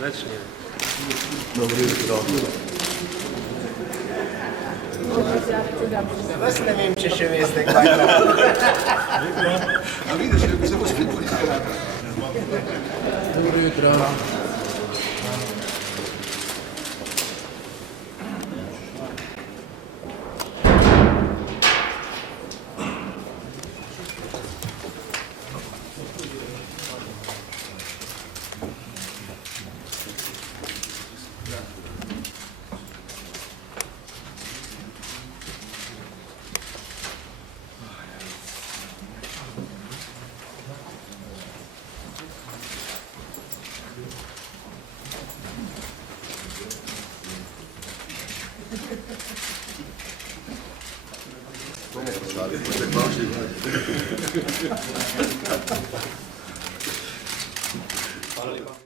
Več ne. Dobro jutro. Vas ne vem, če še veste, kaj je to. A vidiš, da bi se bo spet polikala. Dobro jutro. Šali, potem baš Hvala lepa.